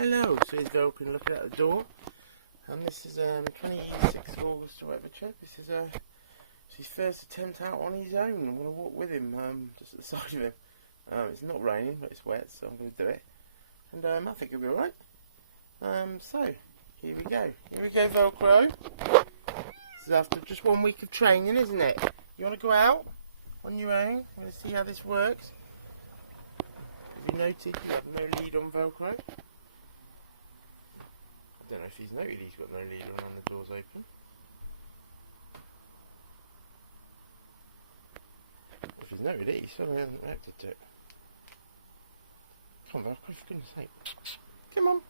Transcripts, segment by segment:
Hello, so he's looking out the door, and this is 26th of August or whatever, Chip. This is his first attempt out on his own. I'm going to walk with him, just at the side of him. It's not raining, but it's wet, so I'm going to do it. And I think it'll be alright. So, here we go. Here we go, Velcro. This is after just 1 week of training, isn't it? You want to go out on your own? You want to see how this works? Have you noticed you have no lead on Velcro? I don't know if he's noted he's got no lead on when the door's open. If he's noted it, he certainly hasn't reacted to it. Come on, Velcro, for goodness sake. Come on.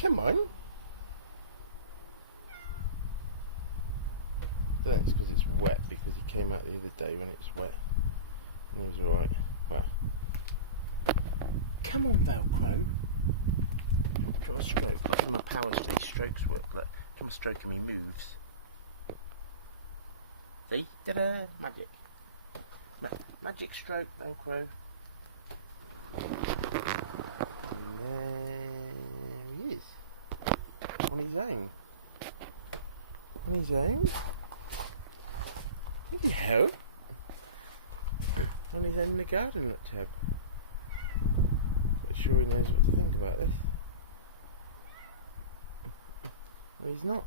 Come on. I don't think it's because it's wet, because he came out the other day when it was wet. And he was alright. Well. Come on, Velcro. Try a stroke. That's how my power space strokes work. Look, try a stroke and he moves. See? Ta-da! Magic. No, magic stroke, Velcro. And there he is. On his own. On his own? Hello? On his own in the garden, look, Chab. Not sure he knows what to think about this. Well, he's not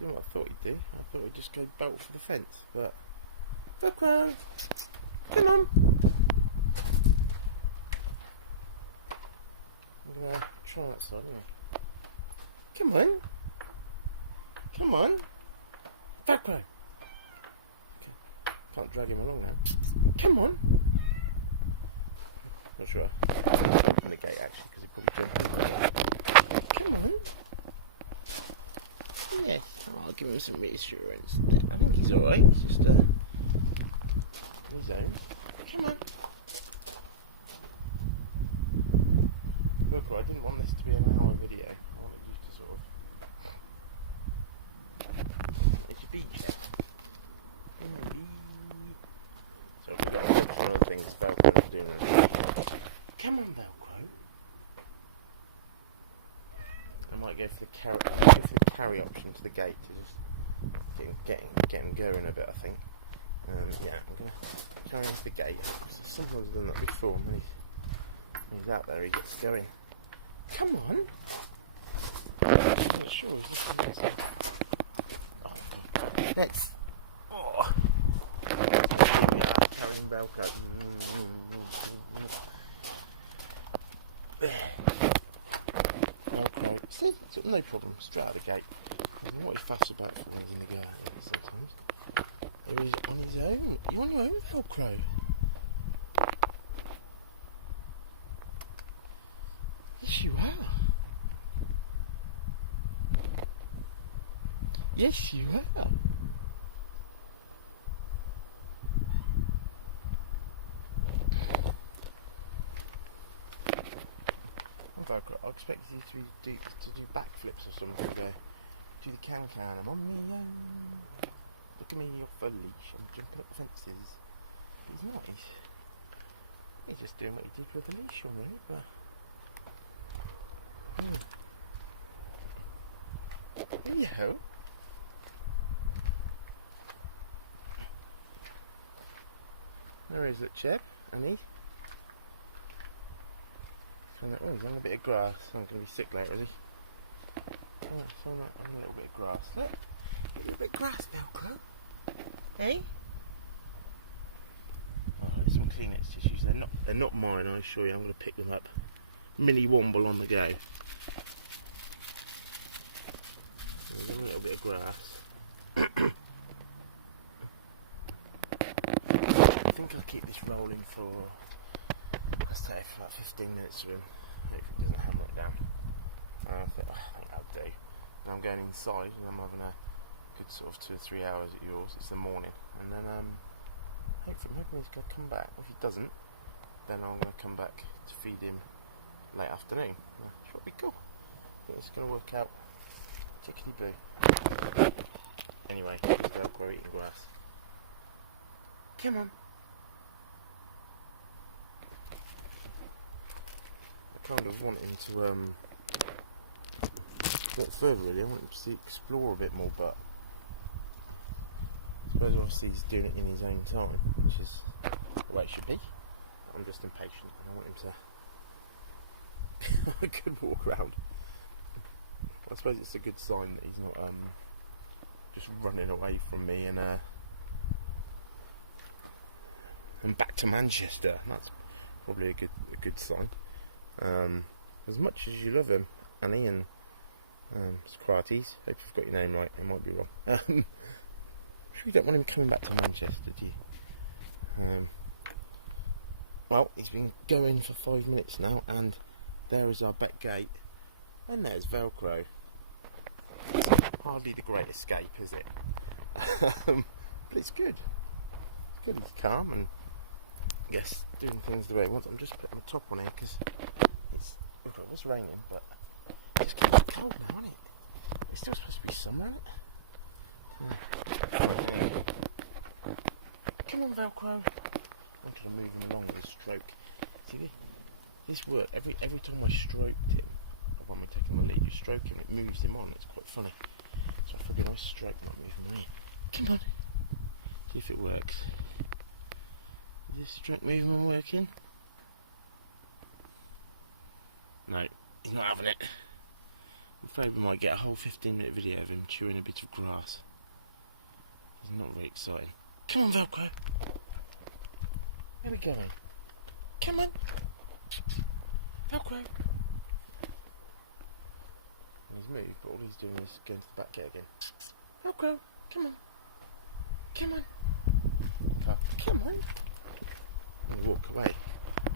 doing what I thought he'd do. I thought he'd just go bolt for the fence, but... Velcro! Come on! I'm going to try that side, anyway. Come on! Come on! Velcro! Can't drag him along now. Come on! Not sure. On the gate actually, because he probably jumped. Come on! Yes, I'll give him some reassurance. I think he's alright. It's just on his own. Come on! Look, I didn't want this to be an hour video. I wanted you to sort of. It's your beach there. Come on, Velcro. I might go for the carry option to the gate to just get him going a bit, I think. Yeah, I'm going to carry him to the gate. Sometimes I've done that before. When he's out there, he gets going. Come on. I'm not sure. Is this one next? Oh, God. Next. Oh. Carrying Velcro. Okay, see, no problem, straight out of the gate. I don't know what he's fussed about when he's in the garden sometimes. There he's on his own. You're on your own, Velcro. Yes, you are. Yes, you are. I expect you to do backflips or something. Do the can. I'm on me own. Look at me off a leash. I'm jumping up fences. He's nice. He's just doing what you do with a leash on, really. But hello. There is that chap, and he. Oh, he's on a bit of grass. I'm going to be sick later, is he? Oh, so on a little bit of grass. Look, a little bit of grass, Velcro. Hey? Oh, there's some Kleenex tissues. They're not mine, I assure you. I'm going to pick them up. Mini womble on the go. There's a little bit of grass. I think I'll keep this rolling for... Let's say for like 15 minutes with him, if it doesn't hammer it down. I think I'll do. And I'm going inside and I'm having a good sort of 2 or 3 hours at yours. It's the morning, and then hopefully he's going to come back. If he doesn't, then I'm going to come back to feed him late afternoon. Which would be cool. I think it's going to work out tickety boo. Anyway, Velcro eating grass. Come on. kind of want him to get further really. I want him to explore a bit more, but I suppose obviously he's doing it in his own time, which is the way it should be. I'm just impatient and I want him to have a good walk around. I suppose it's a good sign that he's not just running away from me and back to Manchester. That's probably a good sign. As much as you love him, Annie and Socrates, hope you've got your name right. It might be wrong. You don't want him coming back to Manchester, do you? Well, he's been going for 5 minutes now, and there is our back gate, and there's Velcro. It's hardly the great escape, is it? But it's good. It's good. He's calm and I guess doing things the way he wants. I'm just putting the top on here because it was raining, but it just gets cold now, isn't it? It's still supposed to be summer, isn't it? Come on, Velcro. I'm trying to move him along with a stroke. See, this worked. Every time I stroked him, when we're taking the lead, you stroke him, it moves him on. It's quite funny. So I figured I stroke, not move him away. Come on. See if it works. Is this stroke movement working? No, he's not having it. I'm afraid we might get a whole 15-minute video of him chewing a bit of grass. It's not very exciting. Come on, Velcro. Where are we going? Come on. Velcro. He's moved, but all he's doing is going to the back gate again. Velcro. Come on. Come on. Come on. And walk away.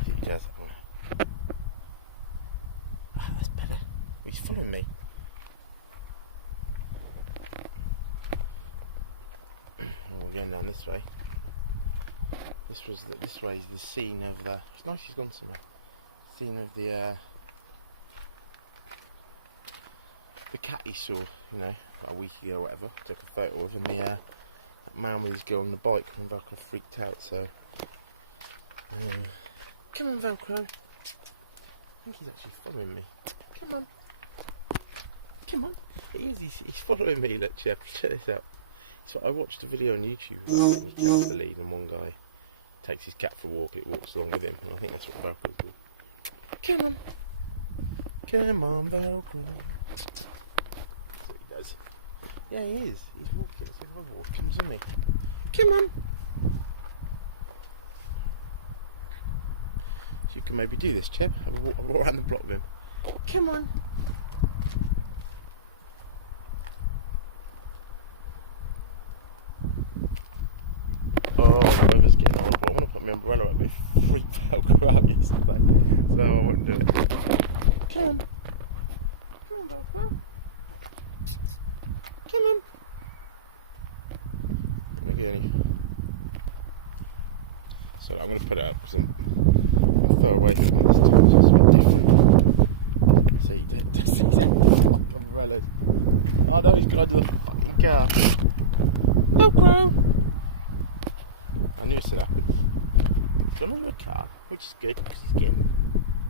See if he does that one. Ah, that's better. He's following me. Oh, we're going down this way. This way is the scene of the. It's nice he's gone somewhere. Scene of the cat he saw, you know, a week ago or whatever. Took a photo of, and the man with his girl on the bike and Velcro freaked out. So, come on, Velcro. I think he's actually following me. Come on, come on. He is. He's following me. Look, check this out. So I watched a video on YouTube. He catches the lead, and one guy takes his cat for a walk. It walks along with him. And I think that's what Velcro do. Come on, come on, Velcro. That's what he does. Yeah, he is. He's walking. It's like a walk. Comes with me. Come on. So you can maybe do this, Chip. Have a walk around the block with him. Come on. Oh, the weather's getting horrible. I want to put my umbrella up, but it freaked Velcro out yesterday, so I won't do it. Come on. Come on, Velcro. Come on. Okay. So I'm going to put it up because I'm far away from this time. It's just a bit different. See, these umbrellas. Oh no, he's gone to the fucking car. Velcro. I knew it happens. He's gone under a car, which is good because he's getting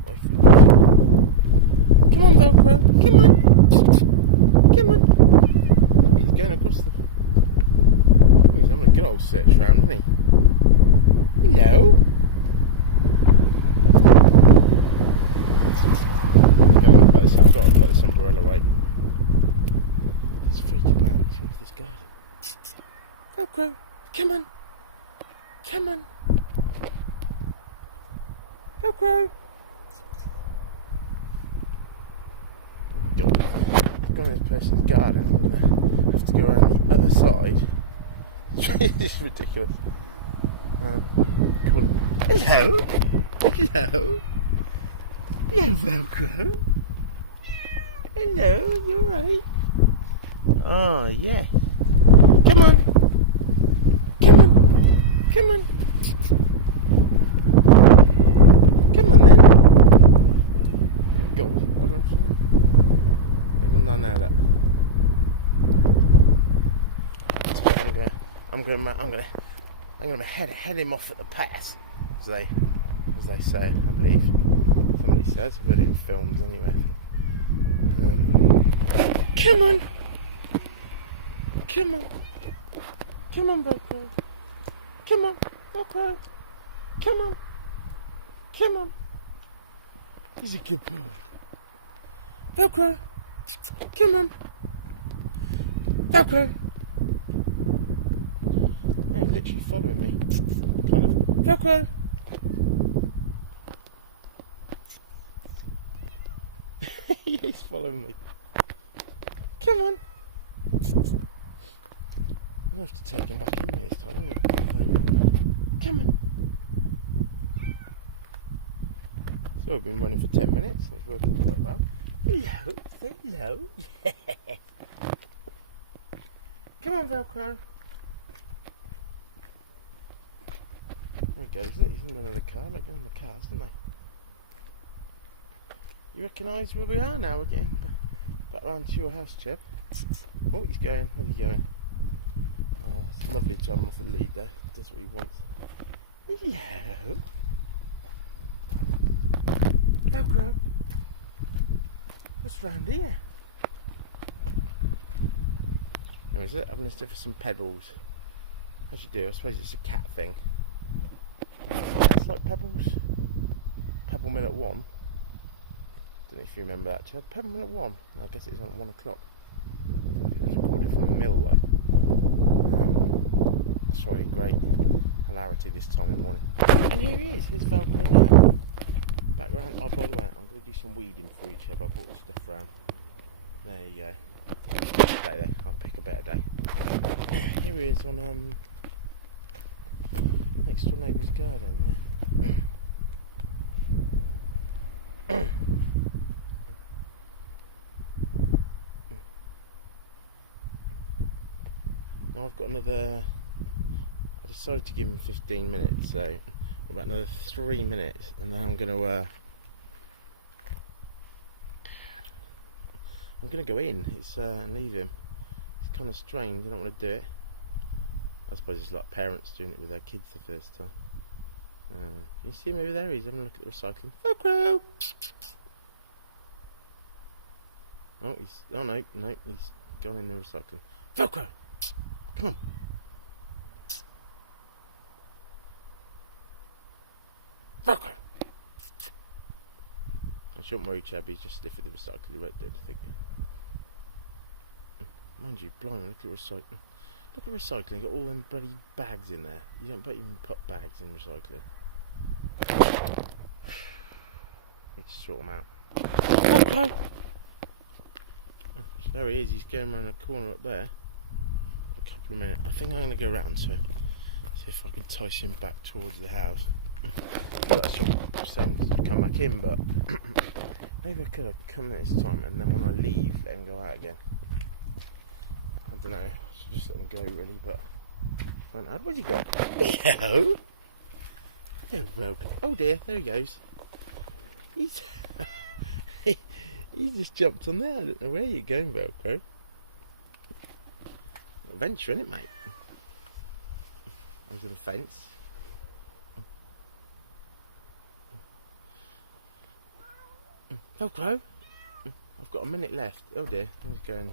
away from it. Come on, Velcro. Come on. Come on. He's going across the. He's having a good old search round, isn't he? Hello. I've got to put this umbrella away. He's freaking out. See this guy. Velcro. Come on. Come on. Velcro. God, I've gone in this person's garden. I'm going to have to go around the other side. It's ridiculous. Come on. Hello. Hello. Hello, Velcro. Hello, you alright? Oh, yeah. Come on. Come on. Come on. Come on then. Go. Come on now, look. I'm gonna head him off at the pass, as they say, I believe. Somebody he says, but in films anyway. Come on! Come on! Come on, Velcro! Come on, Velcro! Come on! Come on! He's a good boy. Velcro! Come on! Velcro! They're literally following me. Velcro! He's following me. Come on! I have to take him back in this time. Come on! So I've been running for 10 minutes. That's working quite well. Hello, say hello. Come on, Velcro. There he goes. He's in another car. Look at the cars, don't they? You recognise where we are now? We're getting back round to your house, Chip. Oh, he's going. Where's he going? Oh, it's a lovely time off the lead there. Does what he wants. Hello. Velcro. What's round here? Where is it? I'm going to for some pebbles. As you do, I suppose it's a cat thing. It's like pebbles. Pebble Mill at 1. Don't know if you remember that, Chad. Pebble Mill at 1. I guess it's on at 1 o'clock. It's called it from the mill though. Sorry, great hilarity this time of morning. And here he is, his Velcro. Back round. Oh, by the way, I'm going to do some weeding for you, Chad. I brought the stuff round. There you go. Okay then, I'll pick a better day. Here he is on next door neighbour's garden. Now I've got another. I decided to give him 15 minutes, so about another 3 minutes, and then I'm gonna go in. It's leave him. It's kind of strange. I don't want to do it. I suppose it's like parents doing it with their kids the first time. You see him over there? He's having a look at the recycling. Velcro! Oh no, he's going in the recycling. Velcro! Come on! Velcro! I shouldn't worry, Chab, he's just stiff with the recycling, he won't do anything. Mind you, blimey, look at recycling. Look at recycling, got all them bloody bags in there. You don't even put bags in recycling. Need to sort them out. There he is, he's going around the corner up there. A couple of minutes. I think I'm going to go round to see if I can entice him back towards the house. Well, I should send him to come back in, but maybe I could have come this time and then when I leave, let him go out again. I don't know. Just let him go really, but where's he going? Hello? Oh dear, there he goes. He's just jumped on there. I don't know where you're going, Velcro. Adventure, isn't it, mate? Over the fence. Velcro. I've got a minute left. Oh dear, I'm going.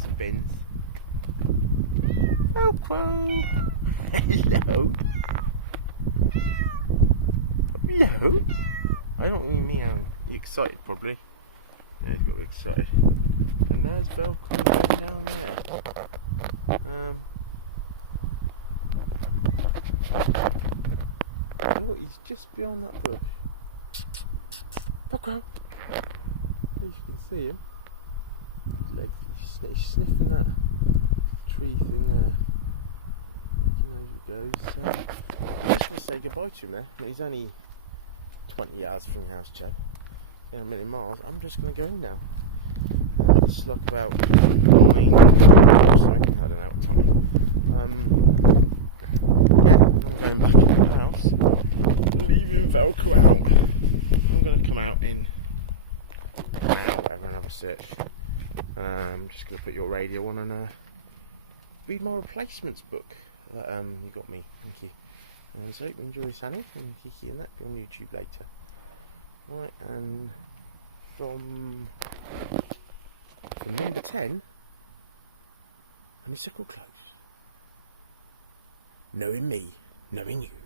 Some bins. Velcro! Hello! Hello! I don't mean you're excited probably. Yeah, he's got to be excited. And there's Velcro down there. Oh, he's just beyond that bush. Velcro! At least you can see him. His legs, he's sniffing that tree thing there. You know he goes. I'm just going to say goodbye to him there. He's only 20 yards from your house, Chad. A million miles. I'm just going to go in now. It's like about 9 or something. I don't know what time. Yeah, I'm going back into the house. Leaving Velcro out. I'm going to come out in an hour and then have a search. I'm just going to put your radio on and read my replacements book that you got me. Thank you. So enjoy Sunny and Kiki and that. Be on YouTube later. Right, and from number 10, honeysuckle close. Knowing me, knowing you.